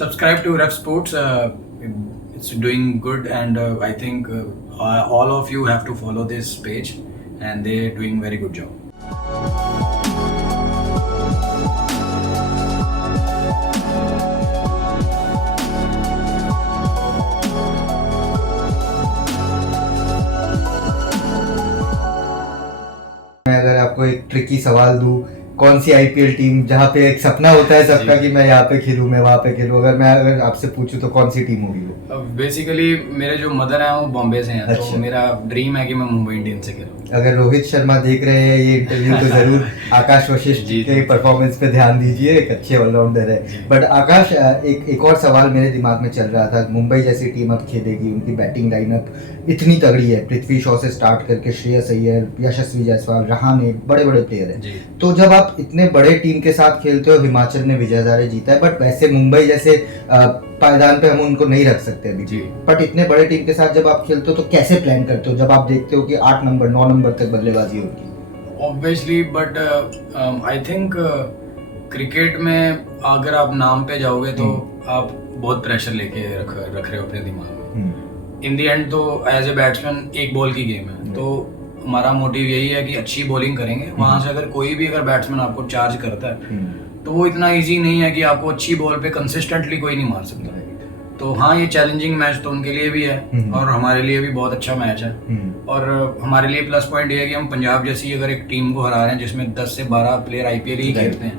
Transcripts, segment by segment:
subscribe to Ref Sports. It's doing good, and I think all of you have to follow this page, and they're doing very good job. मैं अगर आपको एक tricky सवाल दूं, कौन सी IPL team जहाँ पे एक सपना होता है सबका कि मैं यहाँ पे खेलूं, मैं वहाँ पे खेलूं, अगर आपसे पूछूं तो कौन सी टीम होगी वो? बेसिकली मेरे जो मदर हैं वो बॉम्बे से हैं, अच्छा। तो मेरा ड्रीम है कि मैं मुंबई इंडियंस से खेलूं। अगर रोहित शर्मा देख रहे हैं ये इंटरव्यू तो जरूर आकाश वशिष्ठ जी, के जी। परफॉर्मेंस पे ध्यान दीजिए, एक अच्छे ऑलराउंडर है। बट आकाश, एक और सवाल मेरे दिमाग में चल रहा था। मुंबई जैसी टीम अब खेलेगी, उनकी बैटिंग लाइनअप इतनी तगड़ी है, पृथ्वी शॉ से स्टार्ट करके श्रेयस अय्यर, यशस्वी जायसवाल, रहाणे, बड़े बड़े प्लेयर हैं। जी। तो जब आप इतने बड़े टीम के साथ खेलते हो, हिमाचल ने विजय हजारे जीता है, बट वैसे मुंबई जैसे पायदान पे हम उनको नहीं रख सकते अभी। जी। बट इतने बड़े टीम के साथ जब आप खेलते हो तो कैसे प्लान करते हो जब आप देखते हो कि 8 नंबर 9 नंबर तक बल्लेबाजी होगी? Obviously, but I think cricket में अगर आप नाम पे जाओगे तो आप बहुत प्रेशर लेके रख रहे हो अपने दिमाग में। इन दी एंड तो एज ए बैट्समैन एक बॉल की गेम है, तो हमारा मोटिव यही है कि अच्छी बॉलिंग करेंगे। वहां से अगर कोई भी बैट्समैन आपको चार्ज करता है तो वो इतना इजी नहीं है कि आपको अच्छी बॉल पे कंसिस्टेंटली कोई नहीं मार सकता। तो हाँ, ये चैलेंजिंग मैच तो उनके लिए भी है और हमारे लिए भी बहुत अच्छा मैच है। और हमारे लिए प्लस पॉइंट ये है कि हम पंजाब जैसी अगर एक टीम को हरा रहे हैं जिसमें 10 से 12 प्लेयर आईपीएल ही खेलते हैं,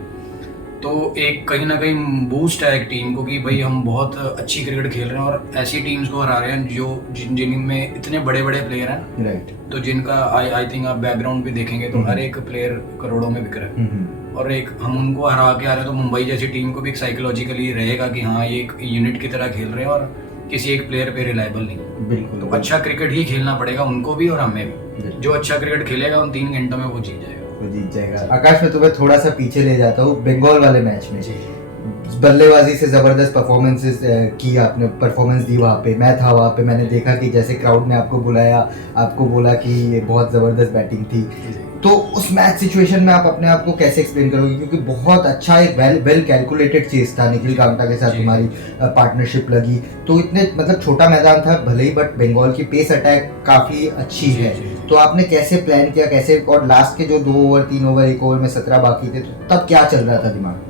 तो एक कहीं ना कहीं बूस्ट है एक टीम को कि भाई हम बहुत अच्छी क्रिकेट खेल रहे हैं और ऐसी टीम्स को हरा रहे हैं जो जिनमें इतने बड़े बड़े प्लेयर हैं। राइट। तो जिनका आई थिंक आप बैकग्राउंड भी देखेंगे तो हर एक प्लेयर करोड़ों में बिक रहा है, और एक हम उनको हरा के आ रहे हैं। तो मुंबई जैसी टीम को भी एक साइकोलॉजिकली रहेगा कि हाँ, ये एक यूनिट की तरह खेल रहे हैं और किसी एक प्लेयर पे रिलायबल नहीं है। बिल्कुल। तो अच्छा क्रिकेट ही खेलना पड़ेगा उनको भी और हमें भी। जो अच्छा क्रिकेट खेलेगा उन 3 घंटों में वो जीत जाएगा। वो जीत जाएगा। आकाश, मैं तुम्हें थोड़ा सा पीछे ले जाता हूँ। बंगाल वाले मैच में जी। बल्लेबाजी से जबरदस्त परफॉर्मेंसेस की आपने, परफॉर्मेंस दी वहाँ पे। मैं था वहाँ पे, मैंने देखा कि जैसे क्राउड ने आपको बुलाया, आपको बोला कि ये बहुत जबरदस्त बैटिंग थी। तो उस मैच सिचुएशन में आप अपने आप को कैसे एक्सप्लेन करोगे? क्योंकि बहुत अच्छा एक वेल कैलकुलेटेड चेस था, निखिल कामटा के साथ तुम्हारी पार्टनरशिप लगी। तो इतने मतलब छोटा मैदान था भले ही, बट बंगाल की पेस अटैक काफी अच्छी है। तो आपने कैसे प्लान किया, कैसे? और लास्ट के जो 2 ओवर 3 ओवर 1 ओवर में 17 बाकी थे, तो तब क्या चल रहा था दिमाग?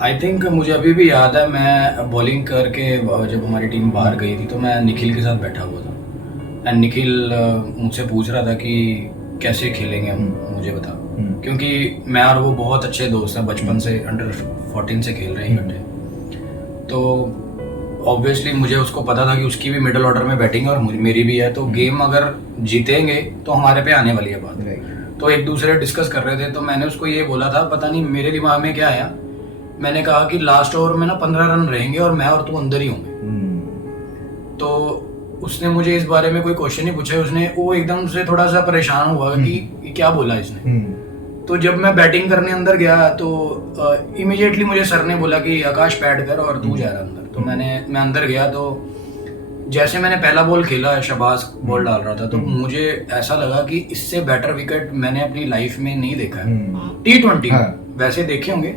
आई थिंक मुझे अभी भी याद है, मैं बॉलिंग करके जब हमारी टीम बाहर गई थी तो मैं निखिल के साथ बैठा हुआ था, एंड निखिल मुझसे पूछ रहा था कि कैसे खेलेंगे हम, मुझे बता। क्योंकि मैं और वो बहुत अच्छे दोस्त हैं, बचपन से अंडर 14 से खेल रहे हैं इकट्ठे। तो ऑब्वियसली मुझे उसको पता था कि उसकी भी मिडिल ऑर्डर में बैटिंग है और मेरी भी है, तो गेम अगर जीतेंगे तो हमारे पे आने वाली है बात। तो एक दूसरे डिस्कस कर रहे थे, तो मैंने उसको ये बोला था, पता नहीं मेरे दिमाग में क्या आया, मैंने कहा कि लास्ट ओवर में ना 15 रन रहेंगे और मैं और तू अंदर ही होंगे। तो उसने मुझे इस बारे में कोई क्वेश्चन नहीं पूछा, वो एकदम से थोड़ा सा परेशान हुआ कि क्या बोला इसने। तो जब मैं बैटिंग करने अंदर गया तो इमीडिएटली मुझे सर ने बोला कि आकाश पैड कर और तू जा रहा अंदर। तो मैं अंदर गया, तो जैसे मैंने पहला बॉल खेला, शहबाज बॉल डाल रहा था, तो मुझे ऐसा लगा कि इससे बेटर विकेट मैंने अपनी लाइफ में नहीं देखा है। T20 वैसे देखे होंगे,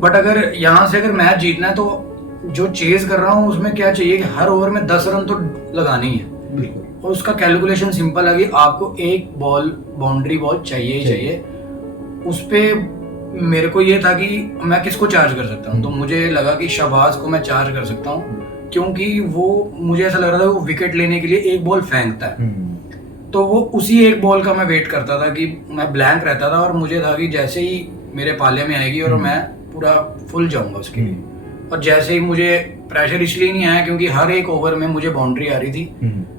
बट अगर यहाँ से अगर मैच जीतना है तो जो चेज कर रहा हूँ उसमें क्या चाहिए कि हर ओवर में 10 रन तो लगाने ही है। बिल्कुल। और उसका कैलकुलेशन सिंपल है कि आपको एक बॉल बाउंड्री बॉल चाहिए ही चाहिए। उस पे मेरे को ये था कि मैं किसको चार्ज कर सकता हूँ, तो मुझे लगा कि शहबाज को मैं चार्ज कर सकता हूँ, क्योंकि वो मुझे ऐसा लग रहा था वो विकेट लेने के लिए एक बॉल फेंकता है। तो वो उसी एक बॉल का मैं वेट करता था कि मैं ब्लैंक रहता था और मुझे था कि जैसे ही मेरे पाले में आएगी और मैं पूरा फुल जाऊंगा उसके लिए। और जैसे ही मुझे प्रेशर इसलिए नहीं आया क्योंकि हर एक ओवर में मुझे बाउंड्री आ रही थी,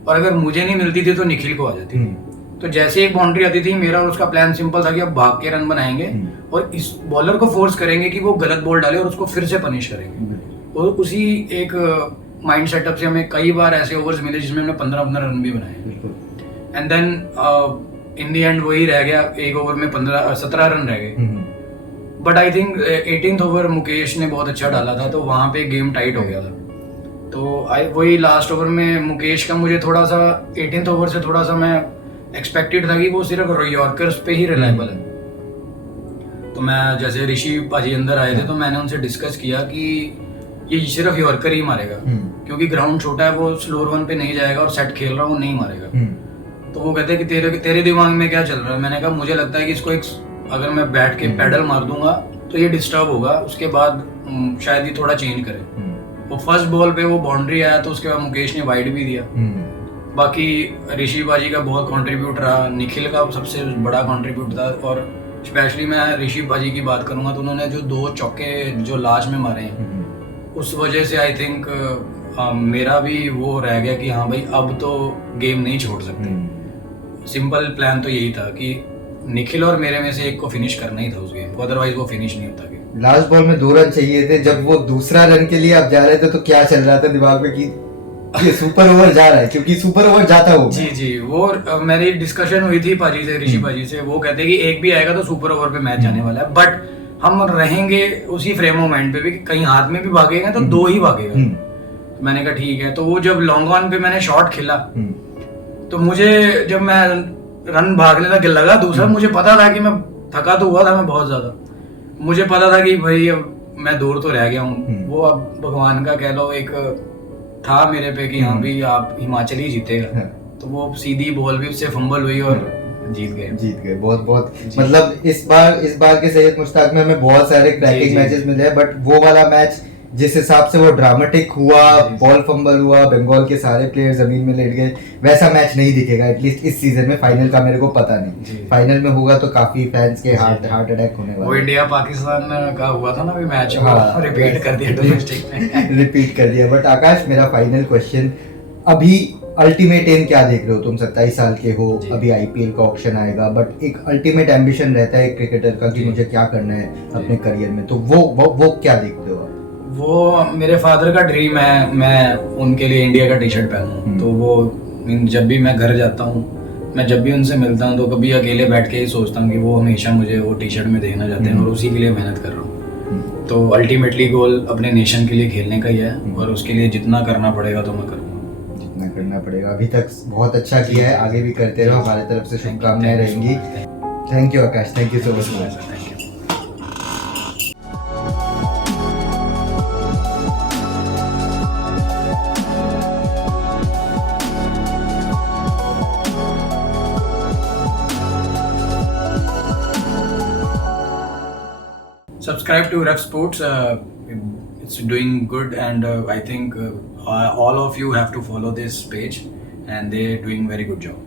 और अगर मुझे नहीं मिलती थी तो निखिल को आ जाती थी। तो जैसे एक बाउंड्री आती थी, मेरा और उसका प्लान सिंपल था कि अब भाग के रन बनाएंगे और इस बॉलर को फोर्स करेंगे कि वो गलत बॉल डाले और उसको फिर से पनिश करेंगे। और उसी एक माइंड सेटअप से हमें कई बार ऐसे ओवर्स मिले जिसमें हमने 15-15 रन भी बनाए। And then in the end वही रह गया, एक ओवर में 17 रन रह गए। But I think 18th over Mukesh ने बहुत अच्छा डाला था, तो वहां पे गेम टाइट हो गया था। तो वही लास्ट ओवर में मुकेश का मुझे थोड़ा सा 18th ओवर से थोड़ा सा मैं एक्सपेक्टेड था कि वो सिर्फ यॉर्कर्स पे ही रिलायबल है। तो मैं जैसे ऋषि पाजी अंदर आए थे तो मैंने उनसे डिस्कस किया कि ये सिर्फ यॉर्कर ही मारेगा, क्योंकि ग्राउंड छोटा है, वो स्लोअर वन पे नहीं जाएगा और सेट खेल रहा हूँ नहीं मारेगा। तो वो कहते हैं कि तेरे दिमाग में क्या चल रहा है। मैंने कहा मुझे लगता है कि इसको एक अगर मैं बैठ के पैडल मार दूंगा तो ये डिस्टर्ब होगा, उसके बाद शायद ये थोड़ा चेंज करे। वो फर्स्ट बॉल पे वो बाउंड्री आया तो उसके बाद मुकेश ने वाइड भी दिया। बाकी ऋषि बाजी का बहुत कंट्रीब्यूट रहा, निखिल का सबसे बड़ा कंट्रीब्यूट था, और स्पेशली मैं ऋषि बाजी की बात करूंगा तो उन्होंने जो 2 चौके जो लास्ट में मारे हैं उस वजह से आई थिंक मेरा भी वो रह गया कि हाँ भाई अब तो गेम नहीं छोड़ सकते। सिंपल प्लान तो यही था कि निखिल और मेरे में से एक को फिनिश करना ही था उस गेम को, अदरवाइज वो फिनिश नहीं होता गेम। लास्ट बॉल में 2 रन चाहिए थे, जब वो दूसरा रन के लिए आप जा रहे थे तो क्या चल रहा था दिमाग में कि ये सुपर ओवर जा रहा है, क्योंकि सुपर ओवर जाता हो। जी वो मेरी डिस्कशन हुई थी पाजी से, ऋषि पाजी से, वो कहते कि एक भी आएगा तो सुपर ओवर पे मैच जाने वाला है, बट हम रहेंगे उसी फ्रेम ऑफ माइंड पे भी कि कहीं हाथ में भी भागेगा तो 2 ही भागेगा। मैंने कहा ठीक है। तो वो जब लॉन्ग ऑन पे मैंने शॉट खेला तो मुझे जब मैं रन भागने लगा दूसरा, मुझे पता था कि मैं थका तो हुआ था मैं बहुत ज्यादा, मुझे पता था कि भाई अब मैं दूर तो रह गया हूँ। वो अब भगवान का कह लो एक था मेरे पे कि हाँ भी आप हिमाचल ही जीतेगा, तो वो सीधी बॉल भी उससे फंबल हुई और जीत गए। बहुत मतलब इस बार के सैयद मुश्ताक में हमें बहुत सारे क्रैकिंग मैचेस मिले हैं, बट वो वाला मैच जिस हिसाब से वो ड्रामेटिक हुआ, बॉल फंबल हुआ, बंगाल के सारे प्लेयर जमीन में लेट गए, वैसा मैच नहीं दिखेगा एटलीस्ट इस सीजन में। फाइनल का मेरे को पता नहीं, फाइनल में होगा तो काफी फैंस के हार्ट अटैक होने वाला। वो इंडिया पाकिस्तान का हुआ था ना भी मैच, रिपीट कर दिया डोमेस्टिक में रिपीट कर दिया। बट आकाश, मेरा फाइनल क्वेश्चन, अभी अल्टीमेट एम क्या देख रहे हो तुम? 27 साल के हो, अभी आईपीएल का ऑक्शन आएगा, बट एक अल्टीमेट एम्बिशन रहता है एक क्रिकेटर का कि मुझे क्या करना है अपने करियर में, तो वो क्या देखते हो? वो मेरे फादर का ड्रीम है मैं उनके लिए इंडिया का टी शर्ट पहनूं। तो वो जब भी मैं घर जाता हूँ, मैं जब भी उनसे मिलता हूँ तो कभी अकेले बैठ के ही सोचता हूँ कि वो हमेशा मुझे वो टी शर्ट में देखना चाहते हैं और उसी के लिए मेहनत कर रहा हूँ। तो अल्टीमेटली गोल अपने नेशन के लिए खेलने का ही है और उसके लिए जितना करना पड़ेगा तो मैं करूँगा। जितना करना पड़ेगा। अभी तक बहुत अच्छा किया है, आगे भी करते रहो, हमारे तरफ से शुभकामनाएं रहेंगी। Thank you Akash, thank you so much. Thank you. Subscribe to Ref Sports. It's doing good, and I think all of you have to follow this page, and they're doing very good job.